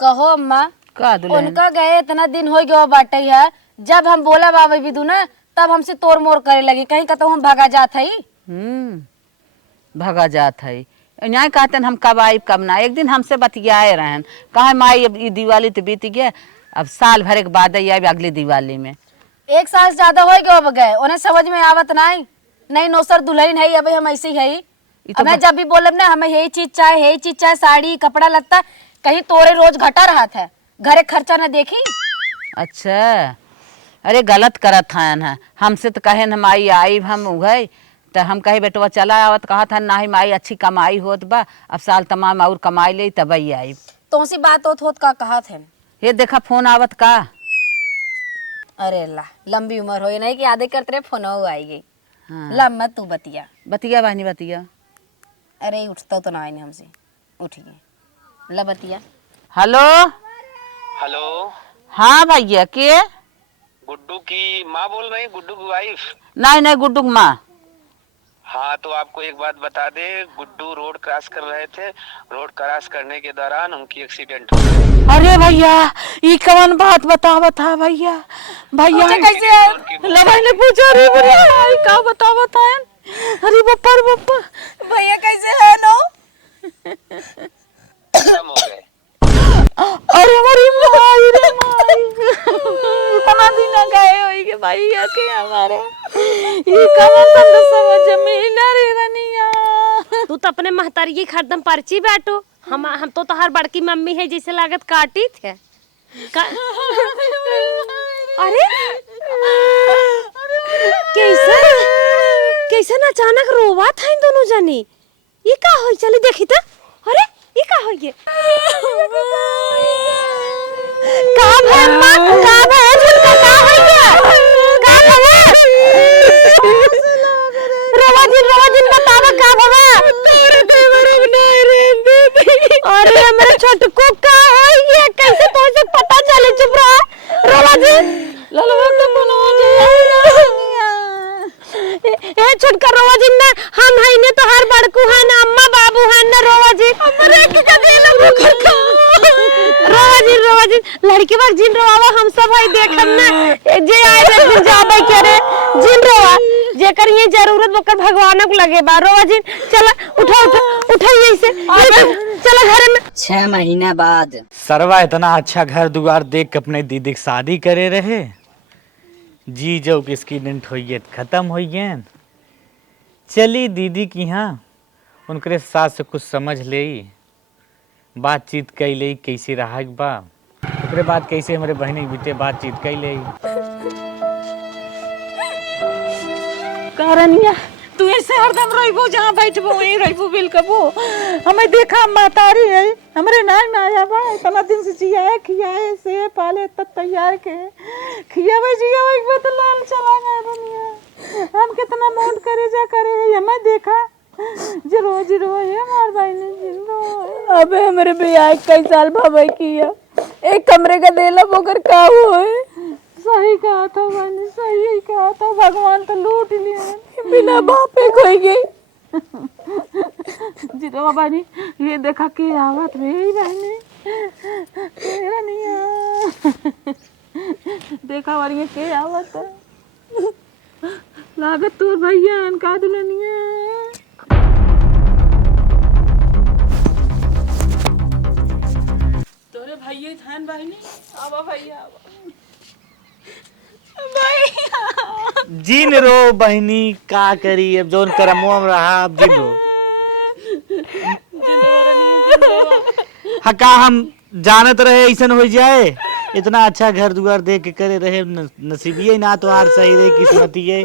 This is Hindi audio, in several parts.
कहो अम्मा, का दुल्हन? उनका गए इतना दिन हो गया बाटे है। जब हम बोला बाबा विदु ना तब हमसे तोड़ मोड़ करे लगी, कहीं का तो हम भागा जात है। भगा जात है। यहाँ कहते हम कब आई कब ना। एक दिन हमसे बतियाए रहन, कहा माई अब ये दिवाली तो बीत गया, अब साल भर के बाद आई अगली दिवाली में। 1 साल से ज्यादा हो गया अब गए, उन्हें समझ में आवत नहीं नौसर दुल्हन है। अभी हम ऐसे ही है। हमें जब भी बोलब ना हमें यही चीज चाहे, साड़ी कपड़ा लगता, कहीं तोरे रोज घटा रहा था, घरे खर्चा न देखी। अच्छा, अरे गलत करत है। हमसे तो कहे हम आई हम उगए तो हम कहे बेटवा चला आवत, कहा था ना ही माई अच्छी कमाई होत बा, अब साल तमाम और कमाई ले तब आई। तो सी बात होत का कहा थे। ये देखा फोन आवत का। अरे अल्लाह, लंबी उम्र हो नहीं कि यादें करते रहे, फोन आई गई। हाँ। ला मत तू बतिया बतिया बहनी बतिया। अरे उठता तो ना आई हमसे, उठ गए। ला बतिया। हेलो हेलो, हाँ भैया, के गुड्डू की माँ बोल रही? गुड्डू की वाइफ? नहीं गुड्डू की माँ। हाँ, तो आपको एक बात बता दे, गुड्डू रोड क्रॉस कर रहे थे, रोड क्रॉस करने के दौरान उनकी एक्सीडेंट हो गया। अरे भैया, ये कौन बात बता भैया। भैया कैसे है? लवाई ने पूछा रे भैया का बता। अरे बप्पा भैया कैसे है नो? खत्म हो गए। अरे हमारी माई रे माई, इतना दिन गए होई के भैया के हमारे। ये कौन संग समझ में ना रे रनिया। तू तो अपने महतारी की खरदम पर्ची बैठो, हम तो हर बड़की मम्मी है जैसे लागत काटी थे अरे कैसे अचानक रोवा था इन दोनों जनी। ये का होई? चली देखी तो। अरे ये का होई? ये का भैया झुटका का होई? का भैया रोवा दिन बतावा का भैया। तेरे देवर नहीं रे। अरे मेरे छोटको का होई? ये कैसे तुझे पता चले? चुप रहा रोवा दिन ललवा के बनवा जाए। ए छोटका रोवा दिन ना, हम है ने तो हर बड़कू है ना, अम्मा बाबू है ना रोवा जी। हमरे के कदे ना भूखा रोवा जी लड़की बाग जिन रोवा हम सब है देखम ना। जे आए दिन जाबे करे जिन रोवा, जेकर ये जरूरत बकर भगवान को लगे बा। रोवा जी चला उठा यही से चला घर में। 6 महीना बाद सरवा इतना अच्छा घर दुआर देख के अपने दीदी की शादी करे रहे। जी जो कि एक्सीडेंट होइए खत्म होइए। चली दीदी की यहाँ उनके साथ से कुछ समझ ले, बातचीत कर ले कैसे रहा बा, ओकरे बाद कैसे हमारे बहनी बेटे बातचीत कर ले। करनिया तू ऐसे हरदम रहिबो, जहाँ बैठबो वहीं रहिबो बिलकबो। हमें देखा मातारी है हमरे नाम में आया बा, इतना दिन से खियाए से पाले तब तैयार के खियावे तो लाल चला गया दुनिया। हम कितना मोट करे जा करे हमें देखा जरो है हमार भाई ने जिंदो। अबे हमारे भैया कई साल भाई किया, एक कमरे का देला बोकर का हुआ है। सही कहा था मैंने, सही कहा था। भगवान तो लूट लिया, बिना बापे खोई गई। जिरो बानी ये देखा के आवत रे बहनी तेरा नहीं देखा वाली के आवत लागत तू भैया का दुल्हनिया। तोरे भैया थान बहनी आवा भैया जिन रो बहनी का करी, अब जोन करमो में रहा अब जिन रो। का हम जानत रहे ऐसा हो जाए। इतना अच्छा घर दुआर देख के करे रहे, नसीबिये ना तो हार सही रहे किस्मतिये।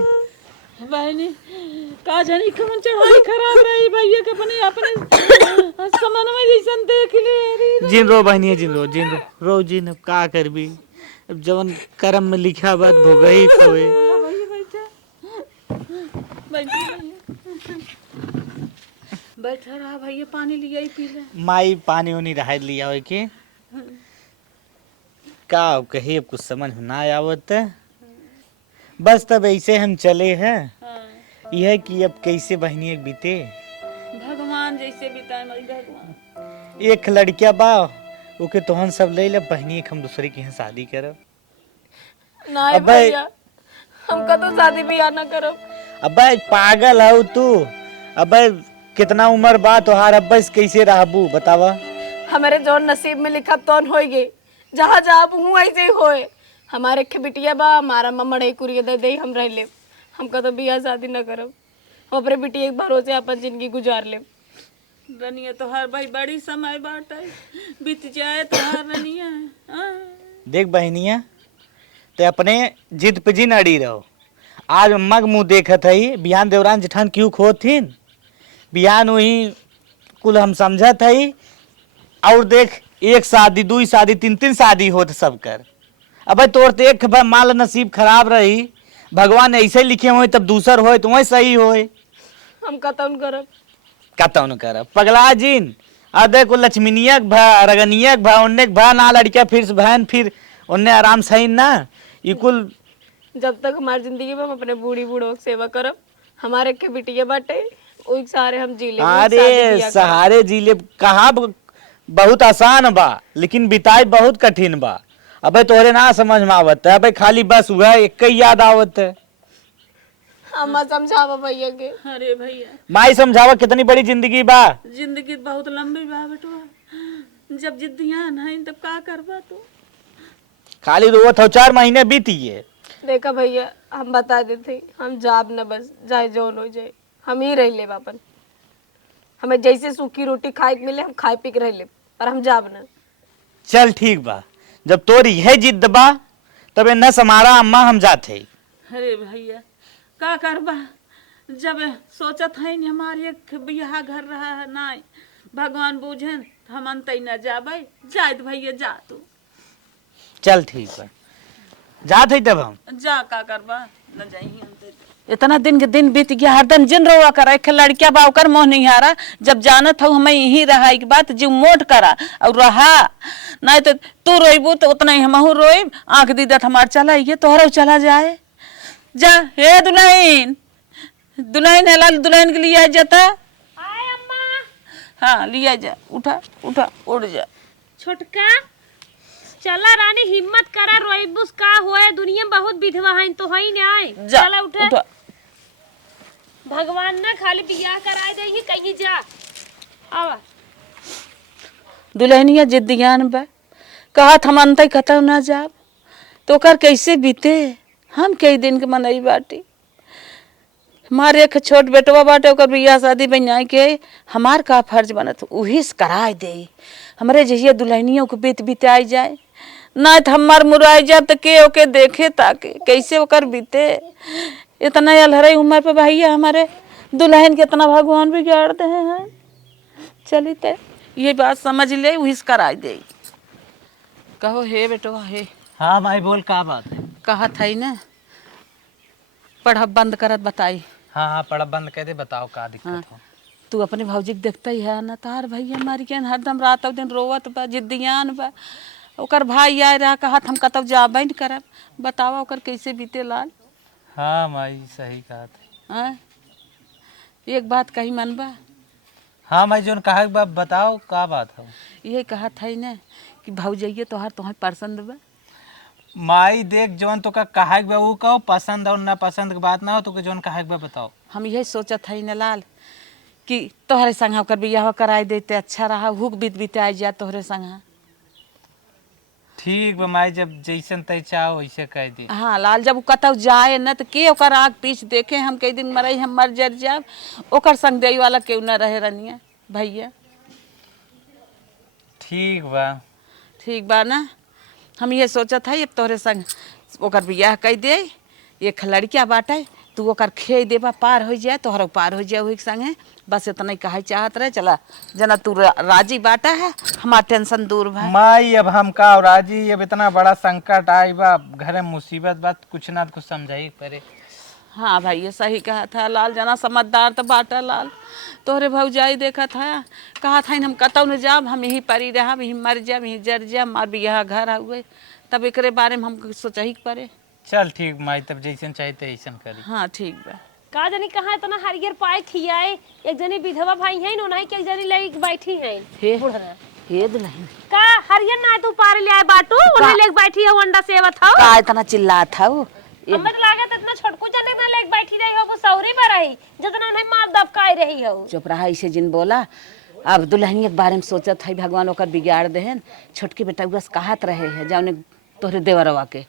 बहनी का जानी कौन चढ़ाई खराब रही भैया के अपने समान में जैसन देख ले। जिन रो बहनी जिन रो जिन अब का करबी, अब जवन कर्म में लिखा बात भोगई खोए। बैठा रहा भैया, पानी लिया ही पी ले। माई पानी उनी रहा लिया हो के का कहे कुछ समझ ना आवत। बस तब ऐसे हम चले हैं। यह कि अब कैसे बहनी बीते भगवान जैसे बिताए मरी भगवान। एक लड़किया बा ओके तोहन सब ले ले बहनी हम दूसरे के यहाँ शादी करब। नहीं अबे- भैया हमका तो शादी ब्याह ना करब। अबे पागल हो तू। अबे कितना उम्र बा तोहार, अब्बा कैसे रहबू बतावा। हमारे जो नसीब में लिखा तौन होएगी, जहाँ जहाँ हूँ ऐसे ही होए। हमारे के बिटिया बा, हमारा मम्मा डे कुरिया दे दे हम रह ले। हमका तो बियाह शादी ना करब, हम अपने बिटिया के भरोसे अपन जिंदगी गुजार ले। रनिया तो हर भाई बड़ी समय बाटे, बीत जाए तो हर रनिया। देख बहनिया, ते अपने जिद पे जिन अड़ी रहो। आज अम्मा के मुँह देखत है, बिहान देवरान जेठान क्यों खोथिन, बिहान वही कुल हम समझत है। और देख एक शादी, दुई शादी, तीन तीन शादी होत सब कर। अबे तोर तो एक माल नसीब खराब रही, भगवान ऐसे लिखे हुए तब दूसर होए तो वही सही होए। हम कतौन करब। कतौन करब पगला जिन। अब देखो लक्ष्मीनिया के भा, रगनिया के भा, उन्ने के भा ना लड़किया, फिर बहन, फिर उन्ने आराम सही ना। ये कुल जब तक हमारी जिंदगी में हम अपने बूढ़ी बूढ़ों की सेवा करब। हमारे के बिटिया बाटे, वही सहारे हम जी ले। अरे सहारे जी ले कहा, बहुत आसान बा लेकिन बिताई बहुत कठिन बा। अबे तोरे ना समझ में आवत है, अबे खाली बस हुआ एक ही याद आवत है। अम्मा समझावा भैया के। अरे भैया माई समझावा कितनी बड़ी जिंदगी बा। जिंदगी बहुत लंबी बा बेटवा, जब जिद्दियां नहीं तब का करबा तू। खाली रोवत हो, 4 महीने बीतिए। देखा भैया हम बता देते, हम जाब न बस जाए जौन हो जाए, हम ही रह ले बापन। हमें जैसे सूखी रोटी खाए के मिले हम खाए पी के रह ले, पर हम जाब न। चल ठीक बा, जब तोरी यह जिद बा तबे न समारा अम्मा हम जाते। अरे भैया का करबा, जब सोचत है नहीं हमारे एक बियाह घर रहा है ना, भगवान बूझे हम अंत न जाबे। जाए भैया जा तू, चल ठीक बा, जाते तब हम। जा का करबा न जाही। इतना दिन के दिन बीत गया, हरदम जिन रोवा करा। एक लड़किया बा ओकर मोह नहीं हारा, जब जानत हो हमें यही रहा एक बात जीव मोट करा और रहा। नहीं तो तू रोइबू तो उतना ही हमहू रोइब। आंख दीदत हमार चला ये तोहरा चला जाए। जा हे दुल्हन, दुल्हन है लाल, दुल्हन के लिए जाता। हाँ लिया जा, उठा उठा उड़ जा। छोटका चला रानी, हिम्मत करा, रोइबुस का होए, दुनिया में बहुत विधवा है तो है नहीं। जा चला उठा, उठा। भगवान ना खाली बियाह कराए दे, कहीं जा। आवा दुल्हनिया जिद्दियान बा, कहत हम अंत खत्म ना जाब तो कर कैसे बीते। हम कई दिन के मनई बाटी, हमारे एक छोट बेटवा बाटे, ओकर बियाह शादी बनाए के हमार का फर्ज बनत उही से कराए दे। हमरे जहिया दुल्हनियों को बीत बिताई जाए, ना तो हमार मुराई जाए तो के ओके देखे ताके कैसे ओकर बीते। इतना अलहरे उम्र पे भैया हमारे दुल्हन के इतना भगवान बिगाड़ दे हैं। चली ते ये बात समझ ले, वही से कराई दे। कहो हे बेटवा हे। हाँ माई बोल, का बात है। कहा था ही ना पढ़ब बंद करत बताई। हाँ हाँ पढ़ब बंद कर दे, बताओ का दिक्कत हाँ। हो। तू अपने भौजी के देखता ही है ना, तार भैया हमारी के हरदम रात दिन रोवत बा, जिद्दियान बा। ओकर भाई आए रहा, कहत हम कतब जाबे नहीं करब। बतावा ओकर कैसे बीते लाल। हाँ माई सही कहा था। हाँ एक बात कही मन बा। हाँ माई जोन कहा बा बताओ का बात हो। ये कहा था ही ना कि भौजैया तोहार तुम्हें पसंद बा। माई देख जोन तो का कहा बा वो कहो, पसंद और ना पसंद की बात ना हो, तो जोन कहा बा बताओ। हम यही सोचत है ना लाल कि तोहरे संग होकर बियाह कराई देते अच्छा रहा, हुक बीत बिताई जा तोहरे संग। ठीक बा माई, जब जैसन तय चाहो वैसे कह दी। हाँ लाल, जब कतौ जाए न तो के ओकर आग पीछ देखे। हम कई दिन मरई हम मर जर जाब, ओकर संग देई वाला केहू न रहे रनिया भैया। ठीक बा। ठीक बा ना, हम ये सोचत है अब तोहरे संग ओकर बियाह कह दे। एक लड़किया बाटे, तू ओकर खे देबा, पार हो जाए तोहरा पार हो जाए वही संगे। बस इतना ही कहे चाहत रहे। चला जना तू राजी बाटा है, हमार टेंशन दूर बा। माई अब हम का राजी, अब इतना बड़ा संकट आई बा, घर में मुसीबत बात कुछ ना कुछ समझाई पड़े। हाँ भाई ये सही कहा था लाल, जना समझदार तो बाटा लाल। तोहरे भौजाई देखा था, कहा था हम कतौ न जाब, हम यहीं परी रहा, यहीं मर जाब, यहीं जर जाब, हमार बियाह घर हुए। तब एकरे बारे में हम सोचही पड़े। चल ठीक माई, तब जैसन चाहिए तैसन करी। हाँ ठीक बा। का जनी कहा इतना हरियर पाए खियाए, एक जनी विधवा भाई है ना, नहीं कि एक जनी लई बैठी है हे बुढ़रा। हे दुल्हन का हरियर ना तू पार ले आए बाटू उन्हें लेके बैठी है वंडा सेवत हो का इतना चिल्लात है वो हमें तो लागत इतना छोटकू जाने ना लेके बैठी रही हो वो सौरी पर रही जितना उन्हें मार दबकाई रही हो। चुप रहा इसे जिन बोला। अब दुल्हनिया के बारे में सोचत है भगवान ओकर बिगाड़ देहन। छोटकी बेटा बस कहत रहे है जाने तोहरे देवरवा के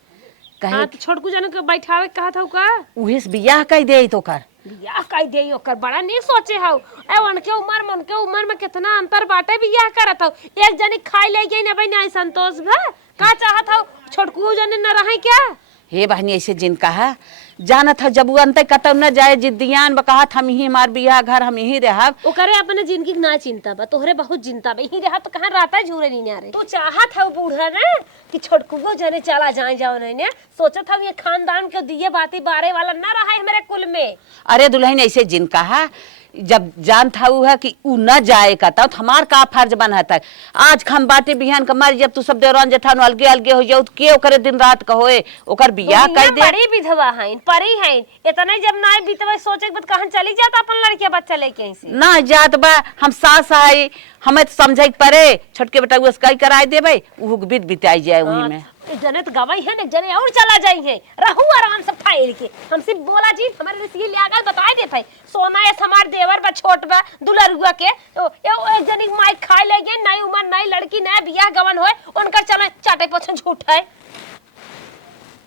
कहे हां तो छोटकू जाने के बैठावे कहा था का उहे से बियाह कई दे तो कर बियाह कई दे ओकर बड़ा नहीं सोचे हो ए उनके उम्र मन के उम्र में कितना अंतर बाटे बियाह करत हो। एक जनी खाई ले गई ना भाई नहीं संतोष भा का चाहत हो छोटकू जाने न रहे क्या। हे बहनी ऐसे जिन कहा जानत है जब अंत कतौ न जाए जिद्दियान बकहात हम ही हमार बियाह घर हम यही रहब ओकरे अपने जिंदगी के ना चिंता बा तोहरे बहुत चिंता बा यही रहा तो कहां रहता झूरे नहीं आ रे तू चाहत है बूढ़ा ना कि छोटकू जने चला जाए जाओ नहीं सोचत है ये खानदान के दिए बाती बारे वाला ना रहा है मेरे कुल में। अरे दुल्हन ऐसे जिन कहा जब जान था वो है कि उ न जाए का तो हमार का फर्ज बनता है। आज हम बाटे बिहान का मारी जब तू सब देवरान जेठान अलगे अलगे हो जाऊ के ओकरे दिन रात का होए ओकर बियाह कर दे। बड़ी विधवा है परी है इतने जब ना बीतवा सोचे के कहां चली जाता अपन लड़किया बच्चा लेके ऐसे ना जात बा हम सास आई हमें तो समझे परे छोटके बेटा वो स्काई कराई देबे उ बीत बिताई जाए वही में एक जने तो गवाई है एक जने और चला जाई है रहू आराम से फाइल के हमसे बोला जी हमारे लिए लियागल बताए दे भाई सोना है हमार देवर बा छोट बा दुलरुआ के तो एक जनी माई खाई ले गए नई उम्र नई लड़की नया बियाह गवन होए उनका चले चाटे पोछे झूठ है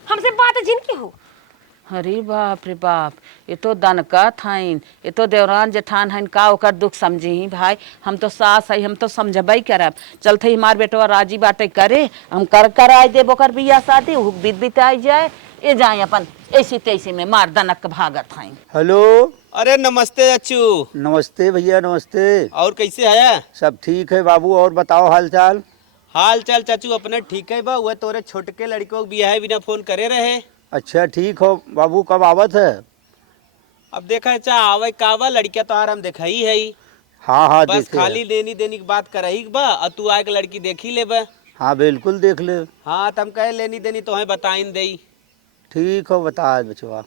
हमसे बात जिनकी हो। अरे बाप रे बाप ये तो दनका थाइन ये तो देवरान जेठान हन का ओकर दुख समझी ही भाई हम तो सास है हम तो समझबई करब चलते हमार बेटवा राजी बाटे करे हम कर आए देब ओकर बियाह शादी हुक बीत बिताई जाए ए जाए अपन ऐसी तैसी में मार दनक भागत हई। हेलो। अरे नमस्ते अच्चू। नमस्ते भैया नमस्ते। और कैसे है? सब ठीक है बाबू और बताओ हाल चाल। हाल चाल चाचू अपने ठीक है बा वह तोरे छोटके लड़कों के बियाह बिना फोन करे रहे। अच्छा ठीक हो बाबू कब आवत है? अब देखा चाह आवे कावा लड़किया तो आराम देखा ही है हाँ हाँ बस खाली लेनी देनी की बात करही बा और तू आके लड़की देखी ले बा। हाँ बिल्कुल देख ले। हाँ तम कहे लेनी देनी तो है बताइन दे। ठीक हो बता बचवा।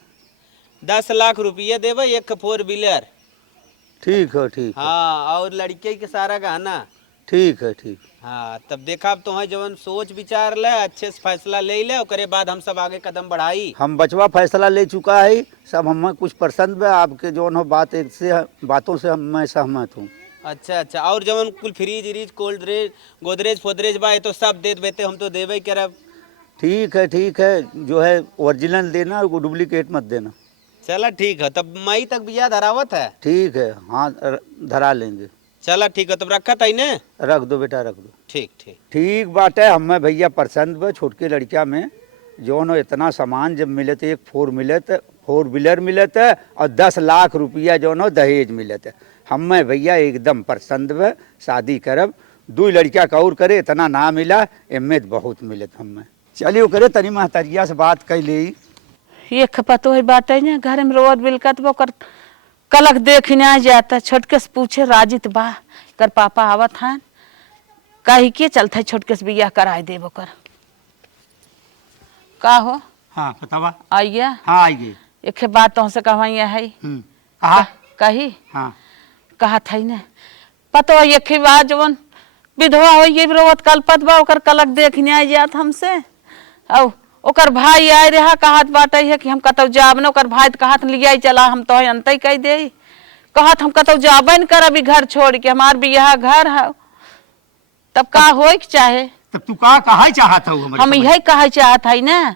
10 लाख रुपया देवे एक 4 व्हीलर। ठीक हो ठीक। हाँ और लड़के के सारा गहना। ठीक है ठीक। हाँ तब देखा अब तो है जवन सोच विचार ले अच्छे से फैसला ले ले ओकरे बाद हम सब आगे कदम बढ़ाई। हम बचवा फैसला ले चुका है सब हमें कुछ पसंद है आपके जो न बात एक से बातों से मैं सहमत हूँ। अच्छा अच्छा और जवन कुल फ्रीज रिज कोल्ड ड्रिंक गोदरेज फोदरेज बा तो सब दे देते हम तो देवे करब। ठीक है जो है ओरिजिनल देना डुप्लीकेट मत देना। चला ठीक है तब मई तक बिया धरावत है। ठीक है हाँ धरा लेंगे। चला ठीक है तब रखा था ने रख दो बेटा रख दो। ठीक ठीक ठीक बात है हमें भैया पसंद बा छोटके लड़किया में जो नो इतना सामान जब मिले थे एक 4 व्हीलर मिले थे और 10 लाख रुपया जो नो दहेज मिले थे हमें भैया एकदम पसंद बा शादी करब। 2 लड़किया का और करे इतना ना मिला इम्मेद बहुत मिले हमें। चलिए करे तनी महतरिया से बात कर ली। ये खपतो है बात है ना घर में रोवत बिलकत वो कर कलक देखने आ जाता छोटके से पूछे राजित बा कर पापा आवत हैं कही के चलता छोटके से बियाह कराए देव कर का हो। हाँ बतावा। आइए हाँ आइए। एक बात तो से कहवा है कहा कही हाँ कहा था ने पतो है एक बात जवन विधवा हो ये रोवत कलपत बा ओकर कलक देखने आ जात हमसे औ ओकर भाई आए रहा कहत बाटे है कि हम कतौ जाब न ओकर भाई कहत लिया चला हम तो अंतई कह दे कहत हम कतौ जाबे न कर अभी घर छोड़ के हमार बियाह घर है तब का होए के चाहे। तब तू कहा चाहत हो? हम यही कहे चाहत है ना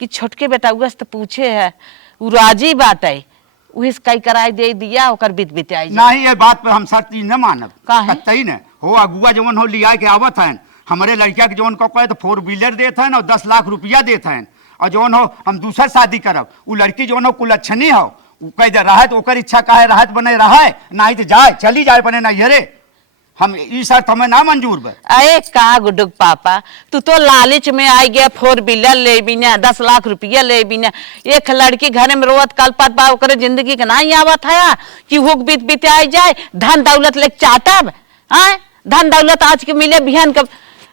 कि छोटके बेटा उगस तो पूछे है उ राजी बाटे उहे से कई कराई दे दिया ओकर बीत बिताई नहीं ये बात पे हम सच न मानब काहे? कतई न हो अगुआ जवन हो लिया के आवत हैं हमारे लड़किया के जौन को कहे तो 4 व्हीलर देते हैं और 10 लाख रुपया देते हैं और जौन हो हम दूसर शादी करब उ लड़की जौन हो कुलच्छनी हो कह दे रहा है तो ओकर इच्छा काहे रहत बने रहा है नहीं तो जाए चली जाए बने नहीं हरे हम ई शर्त हमें ना मंजूर बा। अरे का गुडुक पापा तू तो लालच में आई गया 4 व्हीलर ले बिना 10 लाख रुपया ले बिना एक लड़की घर में रोवत कलपत बा ओकरे जिंदगी के नहीं आवत है कि हुक बीत बिताई जाए धन दौलत ले चाटब। हाँ धन दौलत आज के मिले बिहान का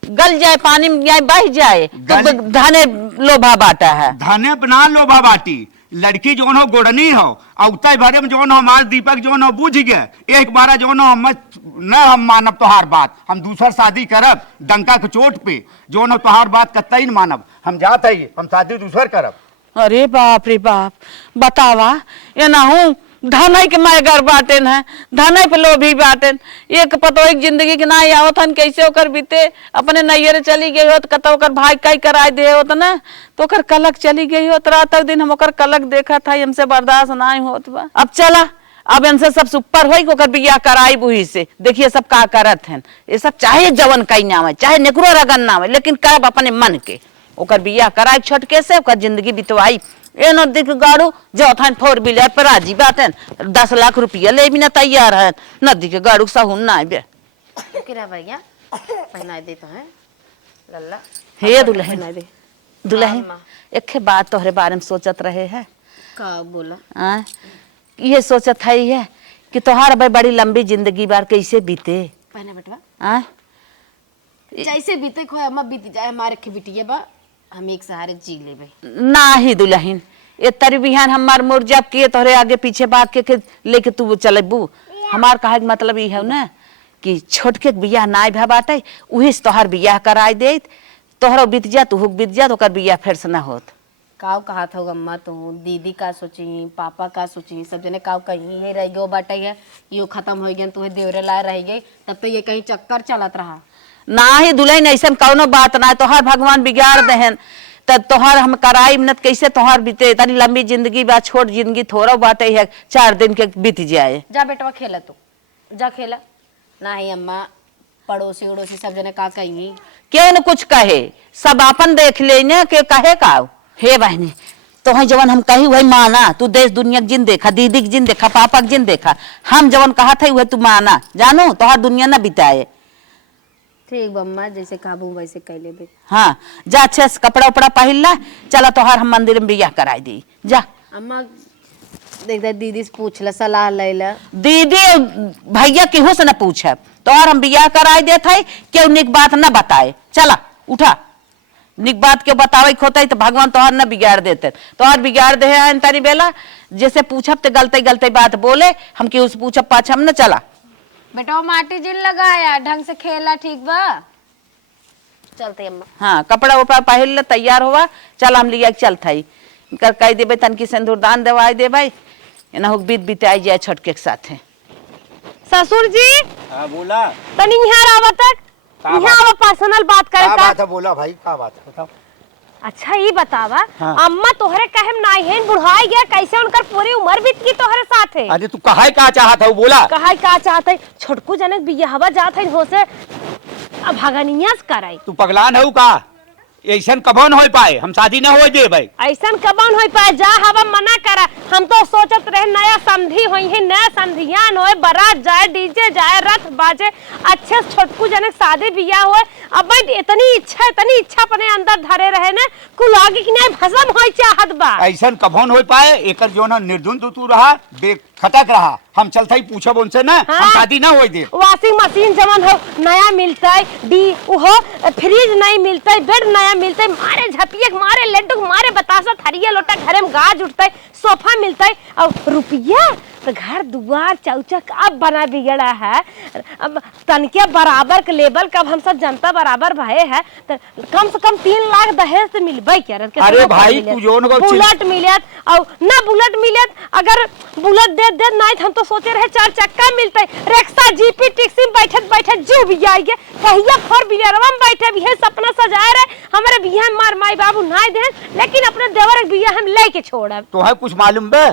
गल जाए पानी में जाए बह जाए तो धने लोभा बाटा है। धने बना लोभा बाटी लड़की जो हो गोड़नी हो औते भरे में जो हमारे दीपक जो बुझ गए एक बार जो न हम मानब तोहार बात, हम दूसर शादी करब डंका के चोट पे जो तोहार बात कतई न मानब, हम जात है हम शादी दूसर करब। अरे बाप रे बाप, बतावा ये ना हूँ धनई के मैगर बाटेन है, धनई पे लोभी बाटेन। एक पतो एक जिंदगी के ना आवत हन कैसे ओकर बीते, अपने नैयर चली गई होत कतो ओकर भाई कई कराय दे होत ना तो ओकर कलक चली गई होत, रात दिन हम ओकर कलक देखा था, हमसे बर्दाश्त ना होत बा। अब चला अब इनसे सब सुपर होई ओकर बियाह कराई बुही से, देखिए सब का करत हन। ये सब चाहे जवन कई ना आवे चाहे नेकरो रगन ना आवे लेकिन करब अपने मन के, ओकर बियाह कराई छोटके से ओकर जिंदगी बितवाई। ए नदी के गाड़ू जो थान 4 व्हीलर पर राजी बाटन 10 लाख रुपया ले भी ना तैयार है, नदी के गाड़ू सहुन ना आबे। किरा भैया पहना दे तो है लल्ला। हे दुल्हन दुल्हन एक बात तोहरे बारे में सोचत रहे है का बोला? ये सोचत है कि तोहार भाई बड़ी लंबी जिंदगी बार कैसे बीते। पहना बेटवा जैसे बीते खोए अम्मा बीत जाए, हमारे के बिटिया बा हम एक सहारे जी लेबे। ना ही दुल्हन ये तरी बिहान हमार मुरजब किए तोहरे आगे पीछे बात के लेके तू चलेबू। हमार कहे के मतलब ये है ना कि छोटके बियाह ना भा बाटे उही से तोहार बियाह कराई दे, तोहरो बीत जा तू बीत जा तो ओकर बियाह फिर से ना होत। काव कहा था अम्मा तो दीदी का सोची पापा का सोची सब जने काव कहीं ही रह गयो बाटे है, यो खत्म हो गया तुहे देवरे ला रह गई तब तो ये कहीं चक्कर चलत रहा। ना ही दुल्हन ऐसा कौनो बात ना, तोहार भगवान बिगाड़ देहन तब तोहार हम कराई न कैसे तोहार बीते, तनी लंबी जिंदगी बा छोट जिंदगी थोड़ा बाटे है 4 दिन के बीत जाए। जा बेटवा खेला तू जा खेला। ना ही अम्मा पड़ोसी उड़ोसी सब जने का कहीं क्यों न कुछ कहे, सब अपन देख ले ने के कहे का। हे बहनी तो है जवन हम कही वही माना, तू देश दुनिया के जिन देखा, दीदी के जिन देखा, पापा के जिन देखा, हम जवन कहा था वह तू माना, जानो तोहार दुनिया ना बिताए। ठीक बम्मा जैसे काबू वैसे कह लेबे। हाँ जा अच्छे से कपड़ा उपड़ा पहन ला, चला तोहार हम मंदिर में बियाह कराई दी जा। अम्मा देख दे दीदी से पूछ ला सलाह ले ला। दीदी भैया केहू से न पूछे तोहार हम बियाह कराई देत है, क्यों निक बात न बताए। चला उठा, निक बात क्यों बतावे खोते तो भगवान तोहार न बिगाड़ देते, तोहार बिगाड़ दे है तनी बेला जैसे पूछब तो गलते गलते बात बोले हम केहू से पूछब पाछम न। चला बेटा वो माटी जिन लगाया ढंग से खेला ठीक बा चलते अम्मा। हाँ कपड़ा उपड़ा पहन ले तैयार हुआ, चल हम लिया चलता ही कर कह देवे तनकी सिंदूर दान देवाई दे भाई ना हो बीत बीत आई जाए छोटके के साथ है। ससुर जी हाँ बोला तनी यहाँ आवा तक, यहाँ आवा पर्सनल बात करे का का। बात है बोला भाई का बात है बताओ। अच्छा ये बतावा हाँ। अम्मा तोहरे कहम नाई है बुढ़ाई गया कैसे उनकर पूरी उम्र बीत गई तोहरे साथ है। अरे तू कहा का चाहत है वो बोला। कहा का चाहते छोटकू जनक बियाहवा जात है हो से अब भगनिया से कराई। तू पगलान है का ऐसा कबो न हो पाए, हम शादी न हो दे भाई। ऐसा कबन हो पाए जा हवा मना करा, हम तो सोचत रहे नया संधि हुई है, नया संधियान होए, बारात जाए, डीजे जाए, रथ बाजे, अच्छे से छोटकू जनक शादी बियाह होए। अब इतनी इच्छा अपने अंदर धरे रहे ने कुल आगे की नहीं भसम हो चाहत बा। ऐसा कबो न हो पाए, एकर जो न निर्धुन तू रहा बेखटक रहा, हम चलते ही पूछब उनसे ना। हाँ। हम शादी ना हो दे। वॉशिंग मशीन जमन हो नया मिलता है, फ्रिज नहीं मिलता है, बेड नया मिलता है, मारे झपिए मारे लड्डू मारे बतासा थरिया लोटा घरे में गाज उठता है, सोफा मिलता है और रुपया तो घर दुआर चौचक अब बना बिगड़ा है। अब तनके बराबर के लेवल का हम सब जनता बराबर भये है तो कम से कम 3 लाख दहेज से मिलबे क्या। अरे भाई तू जोन को बुलेट मिलत और ना बुलेट मिलत, अगर बुलेट दे नहीं हम तो सोचे रहे 4 चक्का मिलते, रिक्शा जीपी टैक्सी में बैठे जू भी आएगे कहिया 4 व्हीलरवा में बैठे भी है, सपना सजाए रहे हमारे बियाह मार माई बाबू नहीं दे, लेकिन अपने देवर बियाह हम लेके छोड़ब। तो है कुछ मालूम बे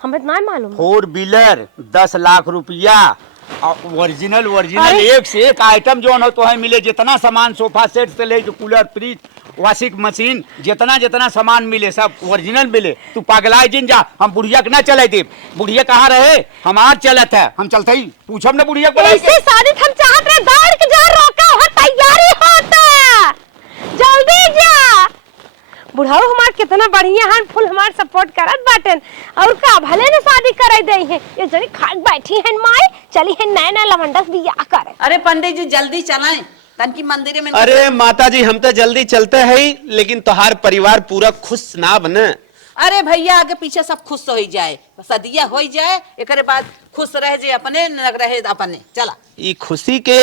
हमें नहीं मालूम। 4 व्हीलर 10 लाख रुपया ओरिजिनल एक से एक आइटम जो है तो है मिले, जितना सामान सोफा सेट से ले कूलर फ्रिज वॉशिंग मशीन जितना सामान मिले सब ओरिजिनल मिले। तू पगलाए जिन जा, हम बुढ़िया के ना चले दे। बुढ़िया कहाँ रहे हमार चलत है, हम चलते ही पूछब ना बुढ़िया को। ऐसे शादी हम चाहत रहे दौड़ के जा रोका हो तैयारी होता जल्दी जा। बुढ़ाऊ हमार कितना बढ़िया हन फुल हमार सपोर्ट करत बाटन और का भले ने शादी कराई दे है। ये जनी खाक बैठी है माई चली है नया लवंडा बियाह करे। अरे पंडित जी जल्दी चलाएं तनकी मंदिर में। अरे माता जी हम तो जल्दी चलते हैं लेकिन तोहार परिवार पूरा खुश ना बने। अरे भैया आगे पीछे सब खुश हो जाए, सदिया हो जाए, एक बाद खुश रह जे अपने न रहे अपने। चला ये खुशी के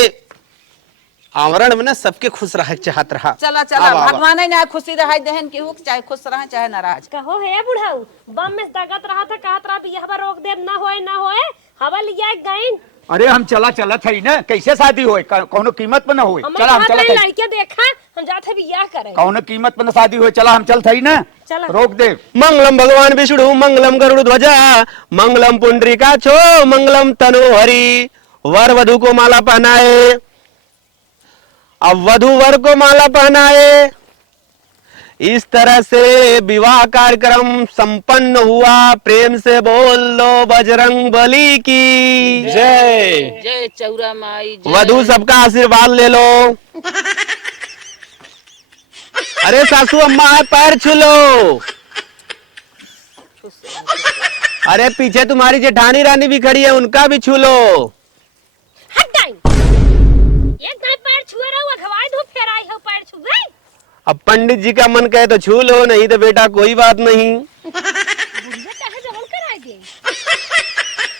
आवरण में ना सबके खुश रहे चाहत रहा। चला चला, भगवान ने खुशी रहा देहन केहू चाहे खुश रहे चाहे नाराज। कहो हे बुढ़ाऊ बम में दगत रहा था, कहत रहा बियाह रोक दे, ना होए हवा लिया गईन। अरे हम चला थई ना, कैसे शादी होए, कौनो कीमत पे ना होए। चला हम चला लड़के देखा, हम जाते बियाह करे, कौनो कीमत पे ना शादी होए। चला हम चल थई ना, रोक दे। मंगलम भगवान विष्णु मंगलम गरुड़ ध्वजा मंगलम पुंडरीकाक्षो मंगलम तनोहरि। वर वधु को माला पहनाए। अब वधु वर को माला पहनाए। इस तरह से विवाह कार्यक्रम संपन्न हुआ। प्रेम से बोल लो बजरंग बली की जय। जय चौरा माई। वधु सबका आशीर्वाद ले लो। अरे सासू अम्मा है, पैर छू लो। अरे पीछे तुम्हारी जेठानी रानी भी खड़ी है, उनका भी छू लो। हट गई एक गाय पैर छुए रहो, अखवाई धूप फेराई हो, पैर छू गई। अब पंडित जी का मन कहे तो छू लो, नहीं तो बेटा कोई बात नहीं। बुढ़िया चाहे जवन कराएगी।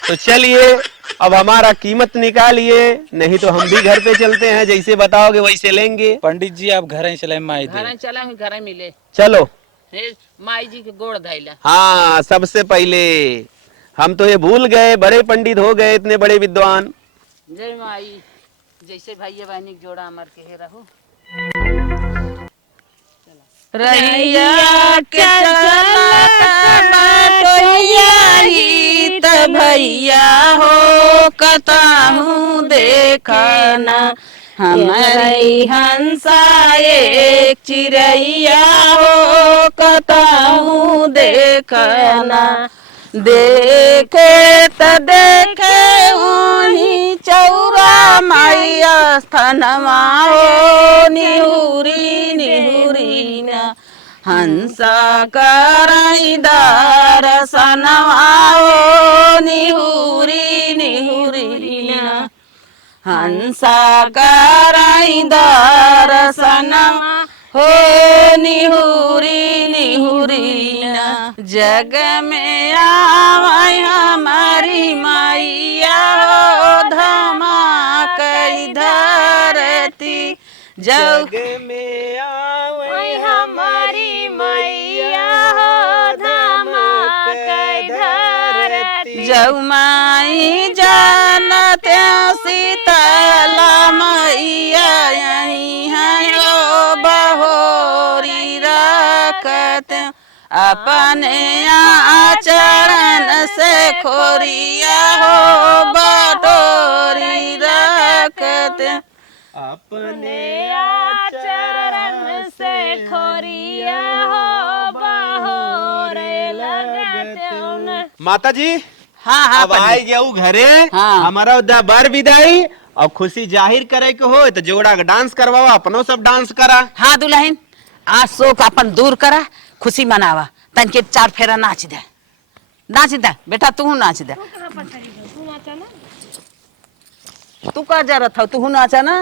तो चलिए अब हमारा कीमत निकालिए, नहीं तो हम भी घर पे चलते हैं, जैसे बताओगे वैसे लेंगे। पंडित जी आप घर ही चले, माई दे। घर चला घर मिले। चलो माई जी के गोड़ धैला। हाँ, सबसे पहले हम तो ये भूल गए, बड़े पंडित हो गए, इतने बड़े विद्वान। जय माई। जैसे भैया बहनी के जोड़ा अमर के रहो। रहिया के भैया हो कताहू देखना, हमारी हंसा एक चिड़ैया हो कताहू देखना। देखे त देखे वही चौरा माई स्थानमा हो, निहुरी निहुरी न हंसा कराई दर्शनवा हो, निहुरी निहुरी न हंसा कराई दर्शनवा हो, निहुरी निहुरी न। जग में आवाई हमारी मैया हो, धमाक धरती। जग में ओए हमारी मैया हो, धमाक धरती। जऊ माई जानते शीतला मैया यही है ओ बहोरी रखत, अपने आचरण से खोरिया हो बटोरी रखत। अपने आचरण से खोरिया हो बहोरे लगत। माता जी हाँ हाँ अब आए गया घरे। हाँ। हमारा उदा बार विदाई और खुशी जाहिर करे के हो तो जोड़ा का डांस करवावा, अपनो सब डांस करा। हाँ दुल्हन, आज शोक अपन दूर करा, खुशी मनावा, तन के 4 फेरा नाच दे। नाच दे बेटा, तू नाच दे। तू कर जा रहा था, तू नाचा ना।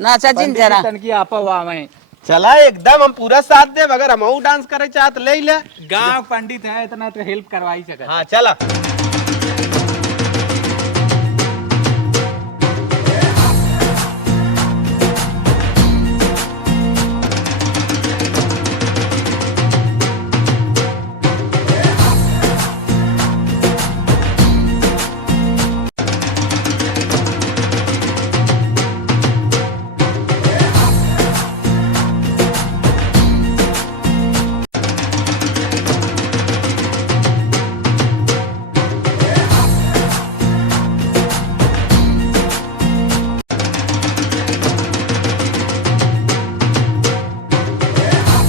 नाचा जिन जरा। की आपा हुआ मैं चला एकदम हम पूरा साथ दे, अगर हम डांस करे चाहत ले ले। गांव पंडित है, इतना तो हेल्प करवा ही सके। हाँ चला।